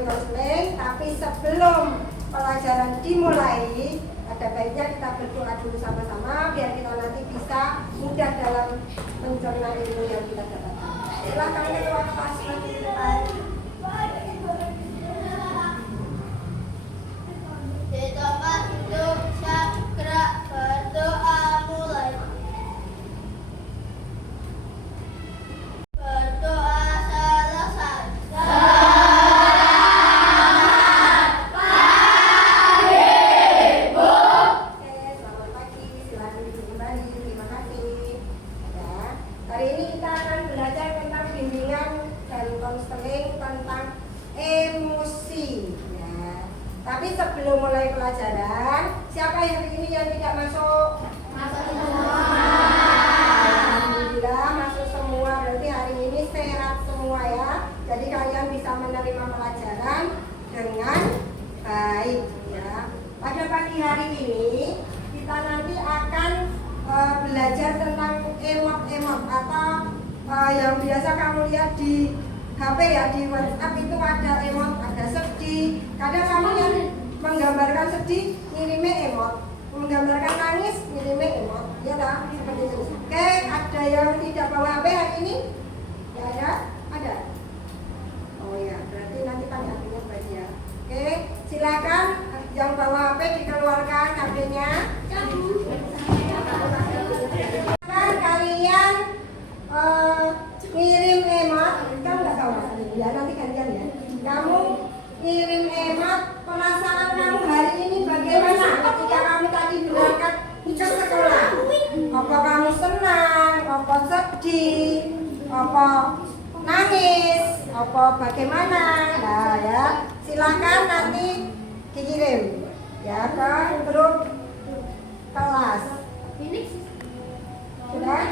main konseling, tapi sebelum pelajaran dimulai, ada baiknya kita berdoa dulu sama-sama biar kita nanti bisa mudah dalam mencerna ilmu yang kita dapatkan. Silakan ketua kelas di depan. Di tempat duduk siap gerak, berdoa mulai. Berdoa selesai. Selamat pagi, silakan duduk kembali. Terima kasih. Ya, hari ini kita akan belajar tentang bimbingan dan konseling tentang emosi. Ya. Tapi sebelum mulai pelajaran, siapa yang hari ini yang tidak masuk? Masuk semua. Alhamdulillah masuk semua. Berarti hari ini sehat semua ya. Jadi kalian bisa menerima pelajaran dengan baik ya. Pada pagi hari ini kita nanti akan belajar tentang emot-emot atau yang biasa kamu lihat di HP ya, di WhatsApp itu ada emot, ada sedih. Kadang kamu yang menggambarkan sedih ngirimnya emot, menggambarkan nangis ngirimnya emot, ya lah seperti itu. Oke, ada yang tidak bawa HP hari ini? Ya ada? Ada? Oh ya, berarti nanti pakai HP-nya berarti ya. Oke, silakan yang bawa HP dikeluarkan HP-nya. Kan kalian ngirim emot, kamu nggak tahu ya, nanti gantian ya. Kamu ngirim emot, perasaan kamu hari ini bagaimana ketika kamu tadi berangkat ke sekolah? Apa kamu senang, apa sedih, apa nangis, apa bagaimana? Nah ya, silakan nanti dikirim ya ke grup kelas. Sudah?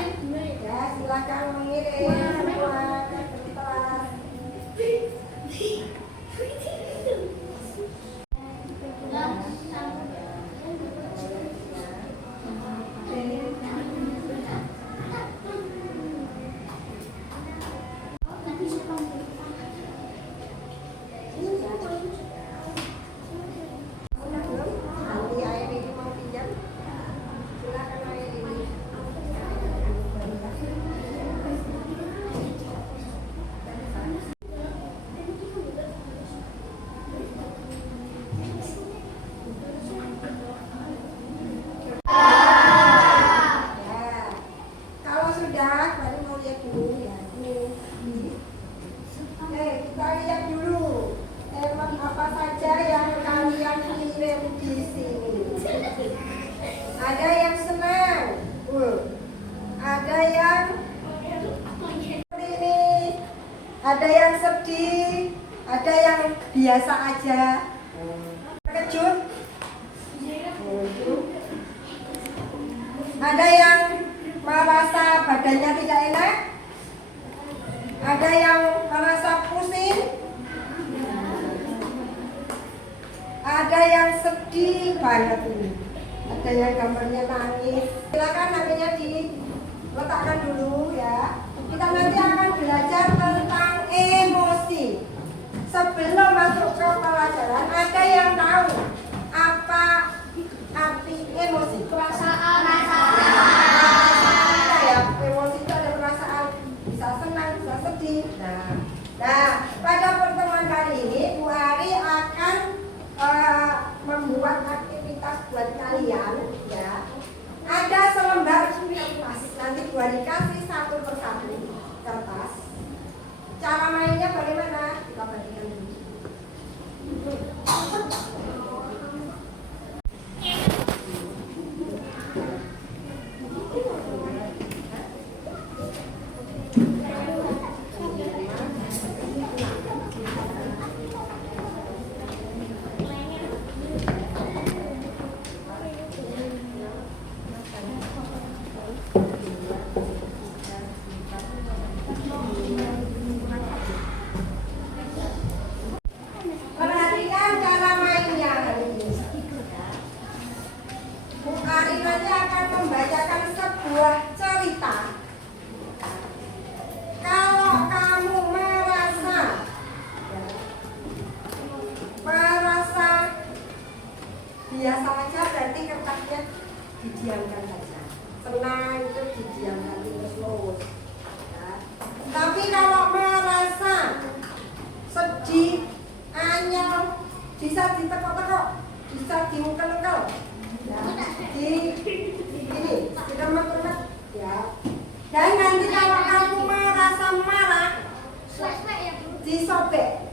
Ya, silakan mengirim semua ke kelas. Nanti air ini mau pinjam? Silakan air ini. Ya, kalau sudah, baru mau lihat dulu ya. Kita lihat dulu emot apa saja yang kalian kirim di sini. Ada yang senang, ada yang seperti ini, ada yang sedih, ada yang biasa aja. Terkejut, ada yang merasa badannya tidak enak, ada yang merasa pusing, ada yang sedih banget ini, ada yang gambarnya nangis. Silakan namanya diletakkan dulu ya. Kita nanti akan belajar tentang emosi. Sebelum masuk ke pelajaran, ada yang tahu apa arti emosi? Perasaan. Ya, emosi itu ada perasaan, bisa senang, bisa sedih. Nah, pada pertemuan kali ini Bu Ari akan membuat aktivitas buat kalian ya. Ada selembar kertas, nanti Bu Ari kasih satu persatu kertas. Cara mainnya bagaimana? Kita bagikan dulu. biasa aja berarti kertasnya didiamkan saja. Senang itu didiamkan terus. Ya. Tapi kalau merasa sedih, anyel, bisa ditekuk-tekuk, bisa diungkel-ungkel, ya, diremet-remet, ya. Dan nanti kalau kamu merasa marah, disobek.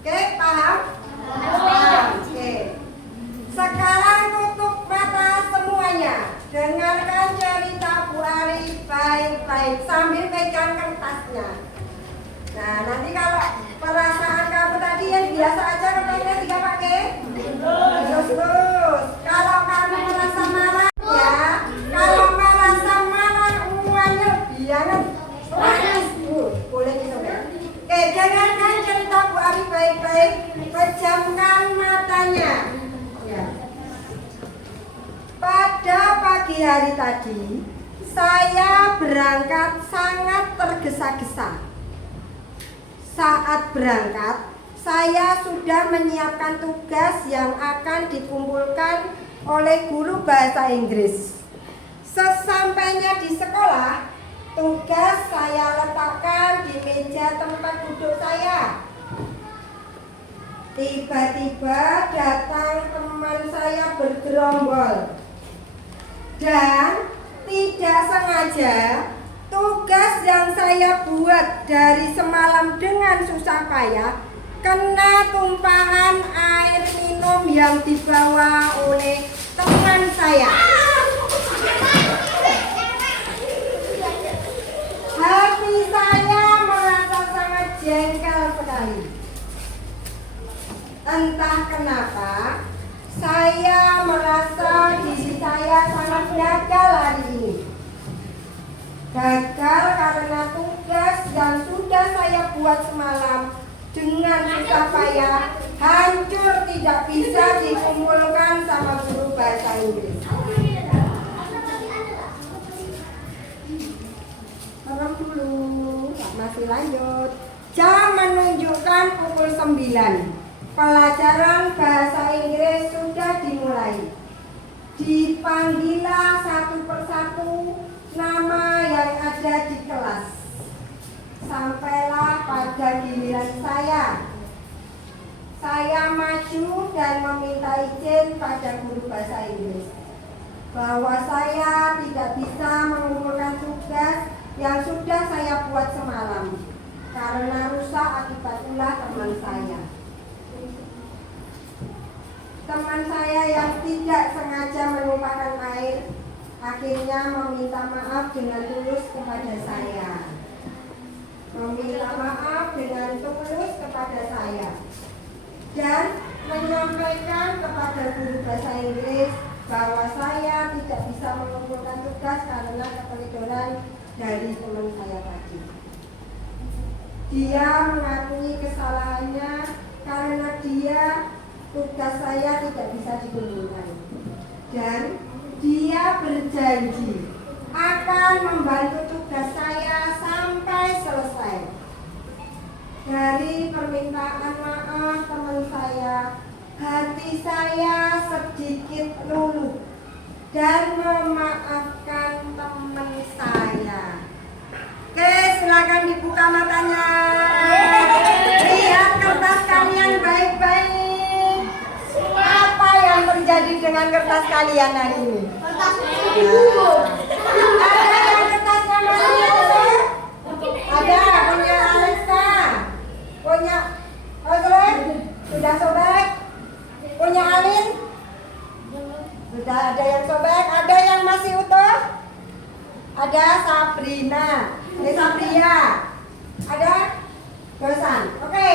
Oke, paham? Paham. Oke. Sekarang tutup mata semuanya. Dengarkan cerita Bu Ari baik-baik sambil pegang kertasnya. Nah, nanti kalau perasaan kamu tadi yang biasa aja kertasnya tiga pakai. Terus. Kalau kamu merasa marah, ya. Kalau merasa marah, semuanya biangan panas. Boleh disobek. Oke, dengarkan cerita Bu Ari baik-baik. Pejamkan matanya. Ya. Pada pagi hari tadi, saya berangkat sangat tergesa-gesa. Saat berangkat, saya sudah menyiapkan tugas yang akan dikumpulkan oleh guru bahasa Inggris. Sesampainya di sekolah, tugas saya letakkan di meja tempat duduk saya. Tiba-tiba datang teman saya bergerombol. Dan tidak sengaja tugas yang saya buat dari semalam dengan susah payah kena tumpahan air minum yang dibawa oleh teman saya. Hati saya merasa sangat jengkel sekali. Entah kenapa saya merasa diri saya sangat gagal hari ini. Gagal karena tugas yang sudah saya buat semalam dengan susah payah hancur, tidak bisa dikumpulkan sama guru bahasa Inggris. Tolong dulu, masih lanjut. Jam menunjukkan pukul 9. Pelajaran bahasa Inggris sudah dimulai. Dipanggillah satu persatu nama yang ada di kelas. Sampailah pada giliran saya. Saya maju dan meminta izin pada guru bahasa Inggris bahwa saya tidak bisa mengumpulkan tugas yang sudah saya buat semalam karena rusak akibat ulah teman saya. Teman saya yang tidak sengaja menumpahkan air akhirnya meminta maaf dengan tulus kepada saya. Meminta maaf dengan tulus kepada saya. Dan menyampaikan kepada guru bahasa Inggris bahwa saya tidak bisa mengumpulkan tugas karena keteledoran dari teman saya tadi. Dia mengakui kesalahannya karena tugas saya tidak bisa dikumpulkan. Dan dia berjanji akan membantu tugas saya sampai selesai. Dari permintaan maaf teman saya, hati saya sedikit luluh dan memaafkan teman saya. Oke, silakan dibuka matanya. Lihat kertas kalian baik-baik. Apa yang terjadi dengan kertas kalian hari ini? Ada yang kertasnya masih ada? Ada, punya Alexa, punya Ozlen, sudah sobek? Punya Alin? Sudah ada yang sobek, ada yang masih utuh? Ada Sabria, ada Dosan. Oke.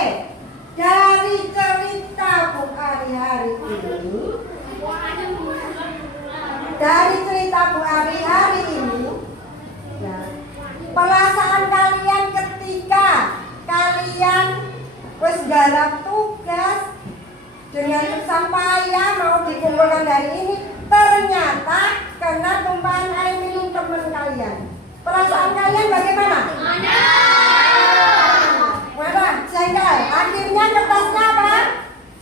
Dari cerita Bu Ari hari ini, ya, perasaan kalian ketika kalian wis garap tugas dengan susah payah mau dikumpulkan hari ini, ternyata kena tumpahan air minum teman kalian. Perasaan kalian bagaimana? Marah, jengkel. Akhirnya kertasnya apa?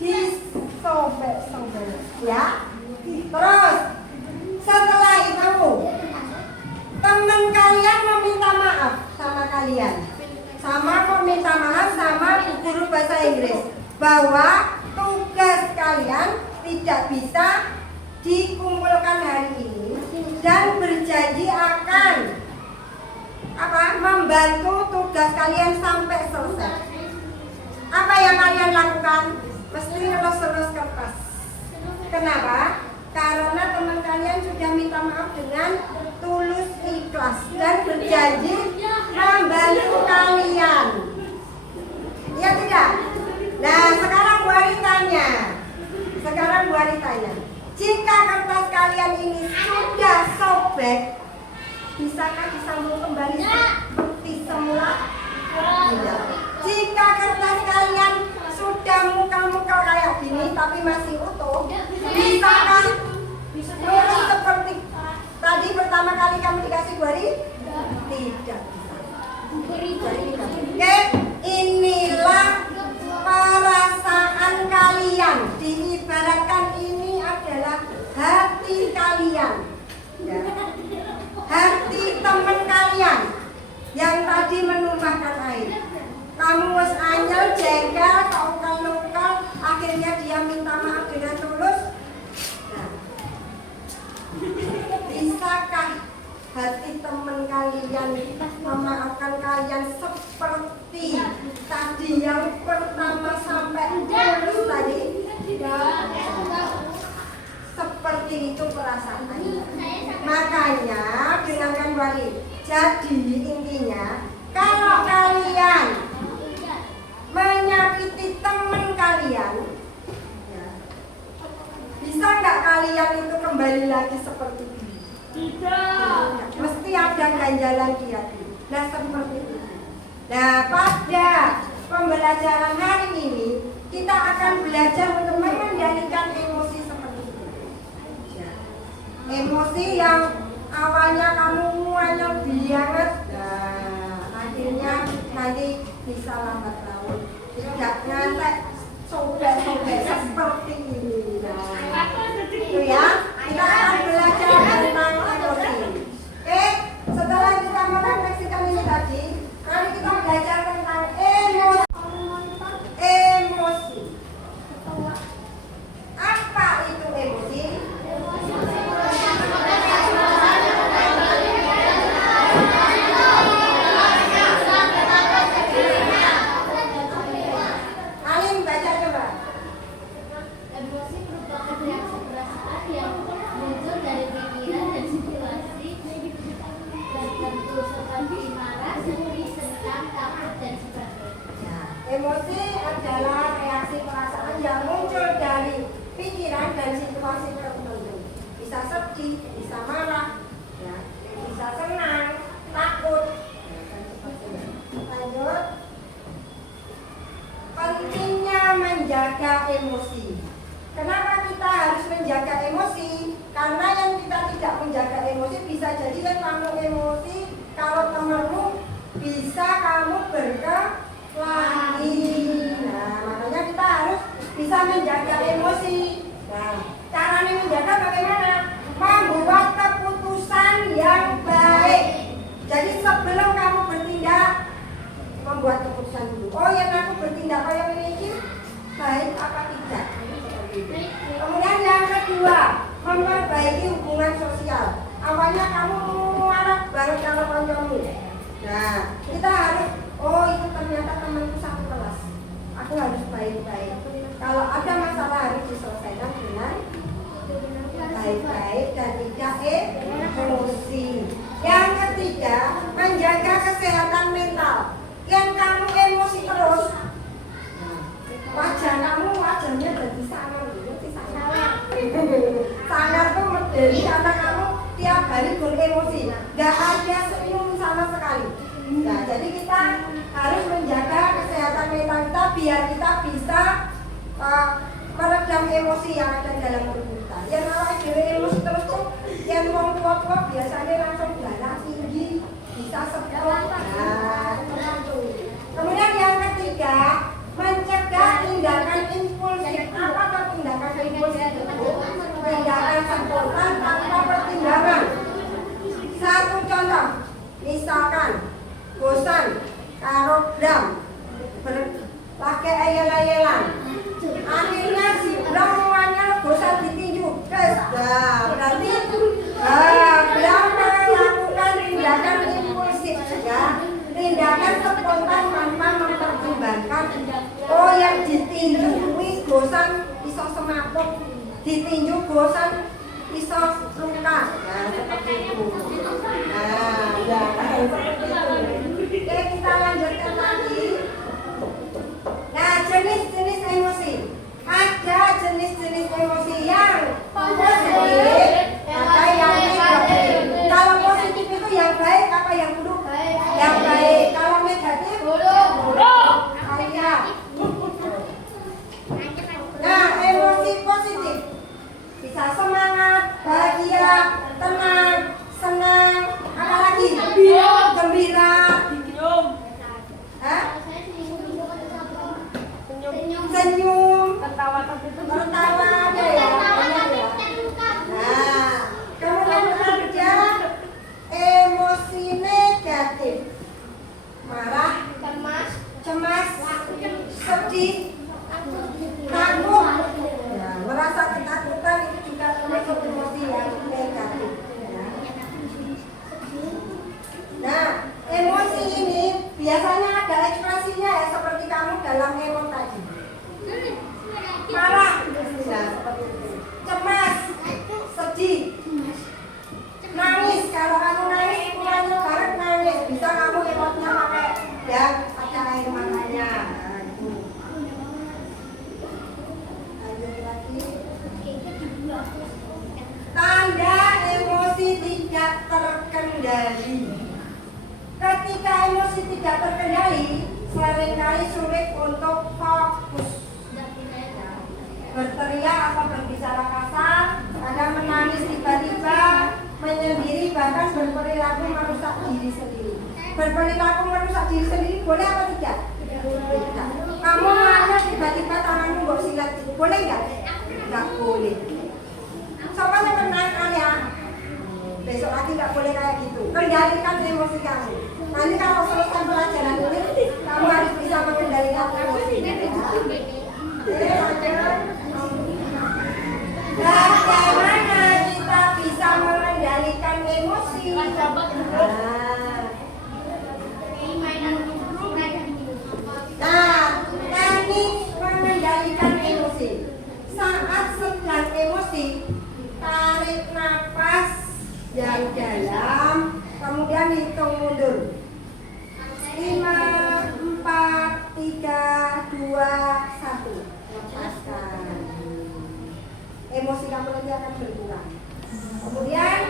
Disobek-sobek. ya. Terus setelah itu teman kalian meminta maaf sama kalian, sama meminta maaf sama guru bahasa Inggris bahwa tugas kalian tidak bisa dikumpulkan hari ini dan berjanji akan membantu tugas kalian sampai selesai. Apa yang kalian lakukan? Mesti ngelus-ngelus kertas. Kenapa? Karena teman kalian sudah minta maaf dengan tulus ikhlas dan berjanji membantu kalian. Iya tidak? Nah, sekarang Bu Ari tanya. Jika kertas kalian ini sudah sobek, bisakah disambung kembali seperti semula? Tidak. Jika kertas kalian sudah mukal-mukal kayak gini tapi masih utuh, bisakah lurus seperti tadi pertama kali kamu dikasih Bu Ari? Tidak bisa. Oke, inilah perasaan kalian. Diibaratkan ini adalah hati kalian, ya. Hati teman kalian yang tadi menumpahkan air. Kamu wes anyel, jengkel, keungkal-ungkal, akhirnya dia minta maaf dengan tulus. Nah, bisakah hati teman kalian memaafkan kalian seperti tadi yang pertama sampai tulus tadi? Seperti itu perasaannya. Makanya dengarkan Wali. Jadi intinya kalau kalian menyakiti teman kalian, ya, bisa nggak kalian itu kembali lagi seperti ini? Tidak. Mesti ada ganjalan di hati. Nah seperti itu. Nah pada pembelajaran hari ini kita akan belajar untuk mengendalikan emosi seperti itu. Ya. Emosi yang awalnya kamu muanya banget, nah akhirnya nanti bisa lambat laun. Tidak nyantek sobek-sobek seperti ini. Nah, itu ya. Kita akan belajar tentang emosi. Oke, setelah kita merefleksikan ini tadi, mari kita belajar tentang emosi. Emosi. Apa itu emosi? Alim baca coba. Emosi merupakan reaksi perasaan yang muncul dari pikiran dan situasi tertentu seperti marah, sedih, senang, takut, dan sebagainya. Emosi adalah reaksi perasaan yang muncul dari pikiran dan situasi tertentu. Bisa sedih, bisa marah, ya, bisa senang, takut. Lanjut. Pentingnya menjaga emosi. Kenapa kita harus menjaga emosi? Karena yang kita tidak menjaga emosi bisa jadi kan kamu emosi, kalau temanmu bisa kamu berkelahi. Nah, makanya kita harus bisa menjaga emosi. Nah, caranya menjaga bagaimana? Membuat keputusan yang baik. Jadi sebelum kamu bertindak, membuat keputusan dulu. Oh ya, aku bertindak kayak ini baik apa tidak? Kemudian yang kedua, memperbaiki hubungan sosial. Awalnya kamu marah banget kalau kancamu. Nah, kita harus, oh itu ternyata temanku satu kelas. Aku harus baik-baik. Kalau ada masalah harus diselesaikan dengan baik-baik dan tidak emosi. Yang ketiga, menjaga kesehatan mental. Yang kamu emosi terus, wajah kamu wajahnya jadi sangar. Sangar tuh medeni karena kamu tiap hari beremosi, nggak ada senyum sama sekali. Nah, jadi kita harus menjaga kesehatan mental kita biar kita bisa meredam emosi yang ada dalam tubuh kita. Yang awalnya dewe emosi terus tuh, yang wong tua-tua biasanya langsung darah tinggi, bisa stroke. Nah, kemudian yang ketiga, mencegah tindakan impulsif. Apa tuh tindakan impulsif itu? ditinju bosan iso luka. Nah, seperti itu. Nah, ya, seperti itu. Oke, kita lanjutkan lagi. Nah, jenis-jenis emosi. Ada jenis-jenis emosi yang positif, ada yang negatif. Kalau positif itu yang baik apa yang buruk? Yang baik. Kalau negatif? Buruk. Iya. Nah, emosi positif bisa semangat, bahagia, tenang, senang, apa lagi? Gembira. Hah? Senyum, tertawa ada ya. Nah, kemudian ada emosi negatif, marah, cemas, sedih, takut, ya, merasa ketakutan itu juga termasuk emosi yang negatif. Ya. Nah, emosi ini biasanya ada ekspresinya ya, seperti kamu dalam emo tadi. Marah, nah, seperti itu. Cemas, sedih, nangis. Kalau kamu nangis, mulanya barat nangis. Bisa kamu emotnya pakai ya ada air matanya. Nah, itu. Lanjut lagi. Tanda emosi tidak terkendali. Ketika emosi tidak terkendali, seringkali sulit untuk fokus. Berteriak atau berbicara kasar, kadang menangis tiba-tiba, menyendiri, bahkan berperilaku merusak diri sendiri. Berperilaku merusak diri sendiri boleh apa tidak? Tidak. Kamu ada tiba-tiba tanganmu nggak silat, boleh nggak? Nggak boleh. Siapa yang pernah ya? Besok lagi nggak boleh kayak gitu. Kendalikan emosi kamu. Nanti kalau selesai pelajaran ini, kamu harus bisa mengendalikan emosi. Bagaimana kita bisa mengendalikan emosi? Nah, teknik mengendalikan emosi. Saat sedang emosi, tarik nafas yang dalam, kemudian hitung mundur. 5, 4, 3, 2, 1. Lepaskan. Emosi kamu nanti akan berkurang. Kemudian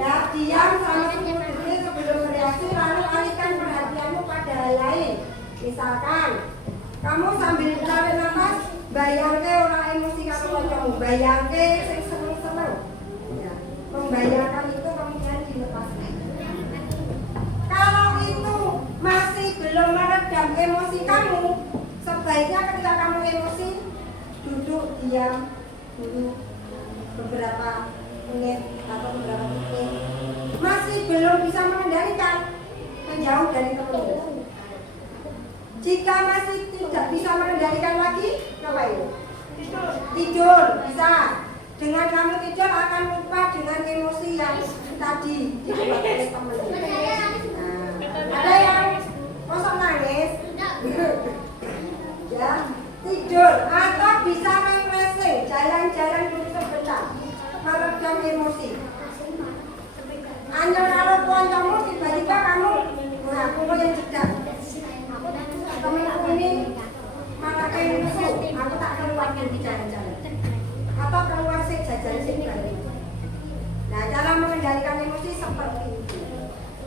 ya, diam selama 10 detik sebelum bereaksi, lalu alihkan perhatianmu pada hal lain. Misalkan kamu sambil tarik nafas, bayangke orang emosi kamu kancamu, bayangke sing seneng-seneng. Ya, membayangkan itu kemudian dilepaskan. Kalau itu masih belum meredam emosi kamu, sebaiknya ketika kamu emosi, duduk diam dulu beberapa menit atau beberapa detik. Masih belum bisa mengendalikan, menjauh dari teman. Jika masih tidak bisa mengendalikan lagi, ngapain? Tidur bisa. Dengan kamu tidur akan lupa dengan emosi yang tadi dibuat oleh teman. Nah, ada yang kosong nangis, ya tidur atau bisa refreshing, jalan-jalan dulu sebentar, meredam emosi. Hanya kalau kancamu tiba-tiba kamu aku yang sedang, temanku ini malah kayak musuh, aku tak keluarkan di jalan-jalan, atau keluar sih jajan sini lagi. Nah, cara mengendalikan emosi seperti itu.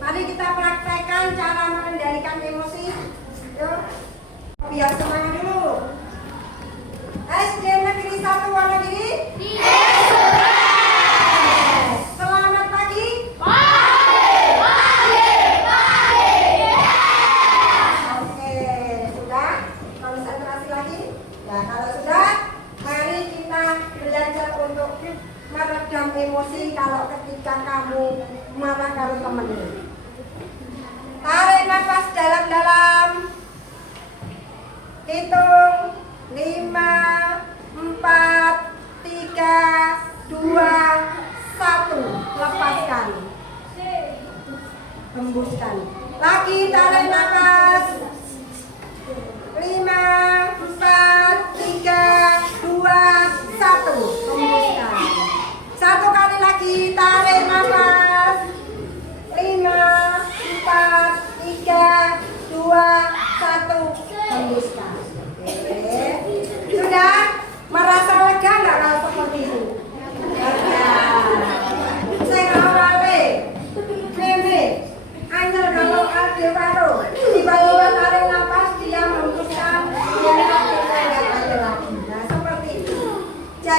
Mari kita praktekkan cara mengendalikan emosi. Yuk, biar semangat dulu. SD Negeri 1 Wonogiri. Selamat pagi. Oke, sudah? Konsentrasi lagi. Nah, kalau sudah, mari kita belajar untuk meredam emosi kalau ketika kamu marah kalau temanmu. Tarik nafas dalam-dalam. Hitung 5, 4, 3, 2, 1. Lepaskan. Hembuskan. Lagi tarik nafas. 5, 4, 3, 2, 1.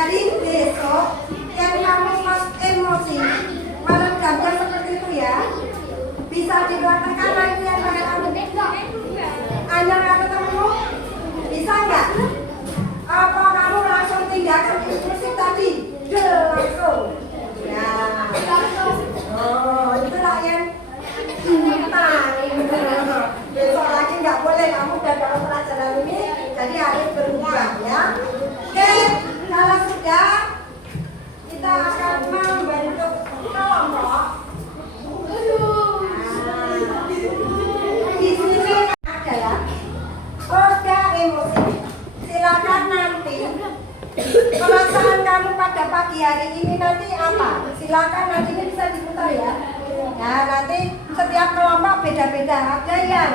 Jadi besok yang kamu pas emosi meredamnya seperti itu ya, bisa dipraktekkan lagi yang pakai kamu. Hanya nggak ketemu, bisa nggak? Apa kamu langsung tinggalkan impulsif tadi? Langsung. Nah, oh itulah yang besok lagi nggak boleh kamu udah dalam pelajaran ini, jadi harus berubah ya. Oke, kalau sudah kita akan membentuk kelompok. Di sini ada ya, roda emosi. Silakan nanti perasaan kamu pada pagi hari ini nanti apa? Silakan nanti ini bisa diputar ya. Nah nanti setiap kelompok beda-beda. Ada yang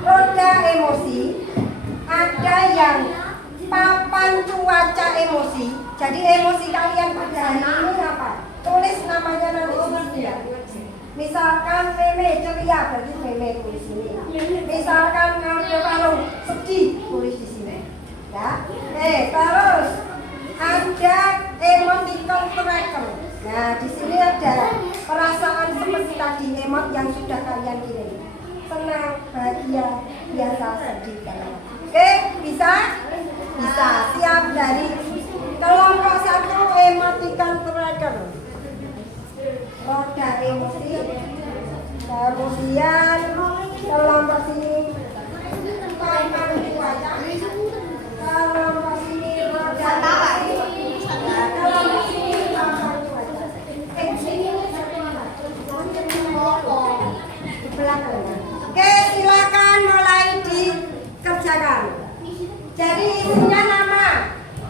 roda emosi, ada yang papan cuaca emosi. Jadi emosi kalian pada hari ini apa? Tulis namanya nanti di sini ya. Misalkan meme ceria, berarti meme tulis ini. Misalkan kalau sedih, tulis di sini. Ya. Terus ada emoticon tracker. Nah, di sini ada perasaan seperti tadi emot yang sudah kalian kirim. Senang, bahagia, biasa, sedih, oke, bisa? Bisa. Siap dari kelompok 1 emoticon tracker. Roda emosi. Kemudian kelompok sini papan cuaca. Kelompok sini roda emosi. Kelompok sini papan cuaca. Di belakang. Oke, silakan mulai dikerjakan. Jadi isinya nama.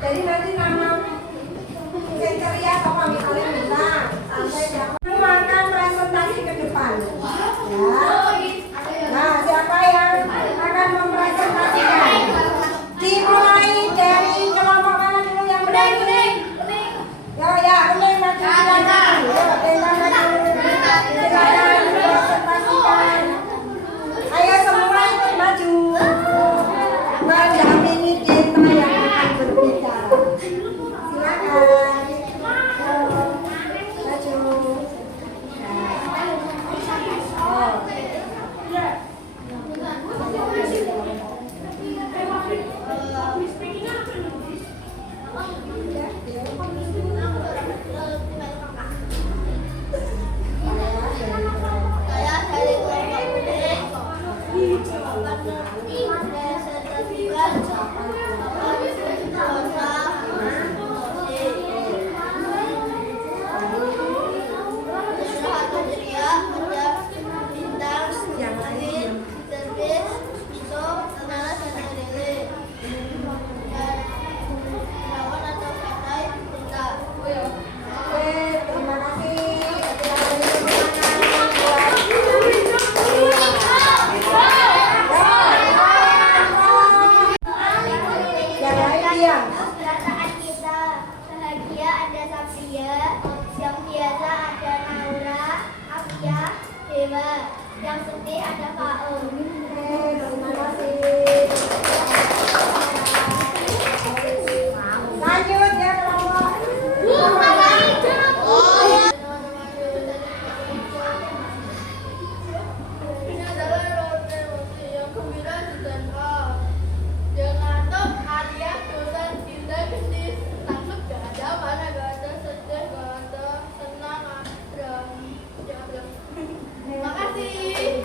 Jadi nanti nama kriteria apa misalnya bisa sampai kamu akan presentasi ke depan. Ya. Nah, siapa yang akan mempresentasikan? Dimulai dari kelompok mana dulu yang berani? Ya, kuning maju silakan. Dengan maju. Silakan presentasikan. Ayo semua ikut maju. Mendampingi kita yang akan berbicara. Silakan. Maju. Saya dari kelompok kuning. Ada sertifikat Terima kasih. Yang lain dia. Perasaan kita bahagia ada Sapia, yang biasa ada Naura, Afia, Dewa, yang sedih ada Faul. Terima kasih. Lanjut ya kelompok. Ini adalah roda emosi yang gembira dan yang ngantuk, harian, dosa, cinta, sedih, takut, gak ada, mana gak ada, sedih, gak ada, senang, ada. Terima kasih.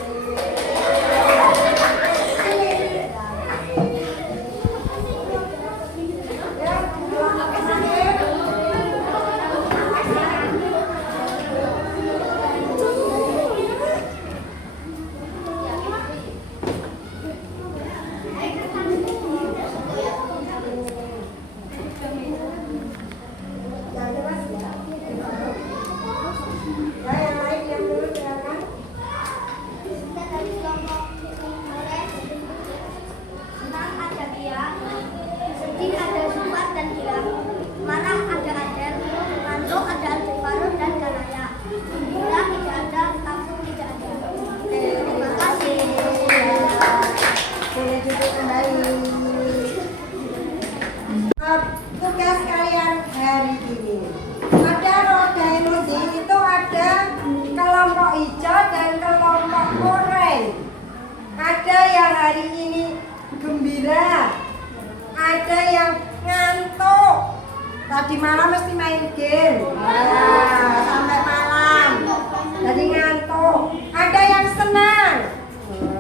hari ini gembira, ada yang ngantuk. Tadi malam mesti main game, sampai malam, jadi ngantuk. Ada yang senang,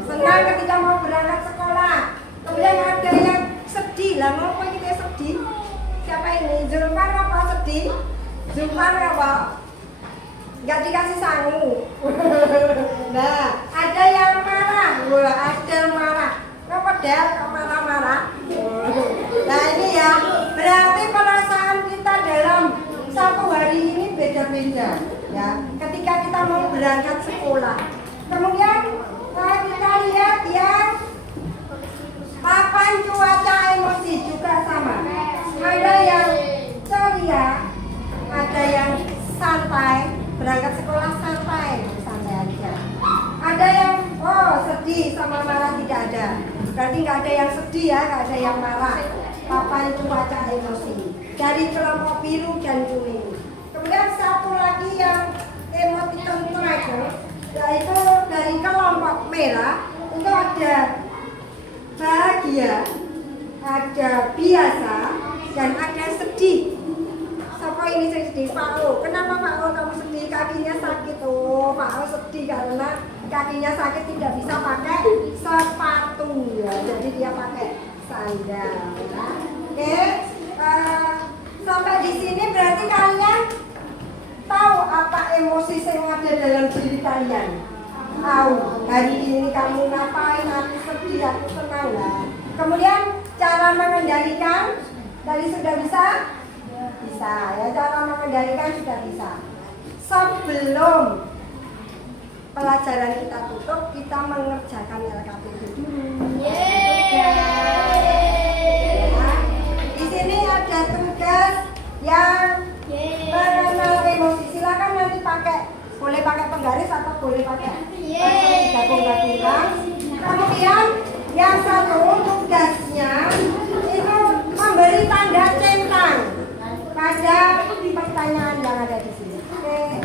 senang ketika mau berangkat sekolah. Kemudian ada yang sedih, lah mau kita sedih. Siapa ini? Zulfan apa sedih? Zulfan apa? Nggak dikasih sangu. Nah, ada yang marah. Wah, ada marah. Kenapa Del kok marah-marah? Nah ini ya, berarti perasaan kita dalam satu hari ini beda-beda. Ya, ketika kita mau berangkat sekolah. Kemudian kita lihat yang papan cuaca emosi juga sama. Ada yang ceria, ada yang santai. Berangkat sekolah santai aja. Ada yang sedih sama marah tidak ada. Berarti nggak ada yang sedih ya, nggak ada yang marah. Papan cuaca emosi dari kelompok biru dan kuning. Kemudian satu lagi yang emoticon triangle, yaitu dari kelompok merah. Itu ada bahagia, ada biasa, dan ada sedih. Siapa ini sedih? Pak O. Kenapa Pak O kamu sedih? Kakinya sakit. Oh, Pak O sedih karena kakinya sakit, tidak bisa pakai sepatu ya. Jadi dia pakai sandal. Ya. Oke, sampai di sini berarti kalian tahu apa emosi yang ada dalam diri kalian. Tahu. Hari ini kamu ngapain? Aku sedih, aku senang lah. Kemudian cara mengendalikan tadi sudah bisa. Bisa ya, cara mengendalikan sudah bisa. Sebelum pelajaran kita tutup, kita mengerjakan LKPD dulu. Ya. Di sini ada tugas yang mengenal emosi. Silakan nanti boleh pakai penggaris atau boleh pakai gabung-gabungkan. Kemudian yang satu tugasnya itu memberi tanda centang pada pertanyaan yang ada di sini. Oke.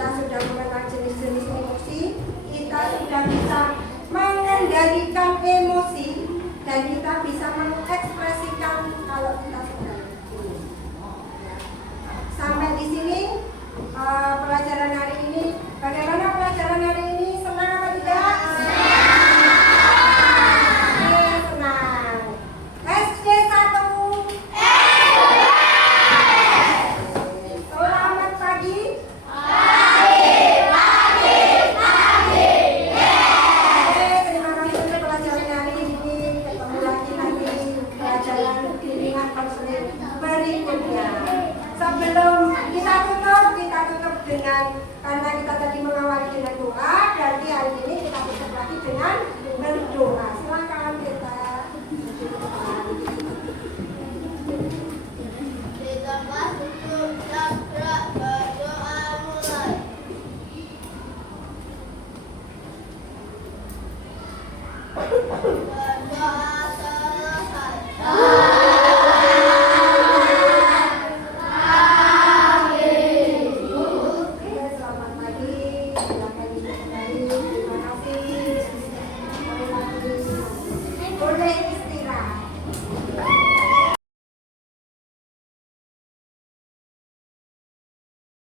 kita sudah mengenal jenis-jenis emosi, kita sudah bisa mengendalikan emosi, dan kita bisa mengekspresikan kalau kita sedang ini. Sampai di sini pelajaran hari ini. Bagaimana pelajaran hari ini? Senang apa tidak? Senang. SD 1. Selamat pagi. Terima kasih untuk pelajaran hari ini. Ketemu lagi nanti pelajaran bimbingan konseling berikutnya. Sebelum kita tutup dengan, karena kita tadi mengawali dengan doa, berarti hari ini kita tutup lagi dengan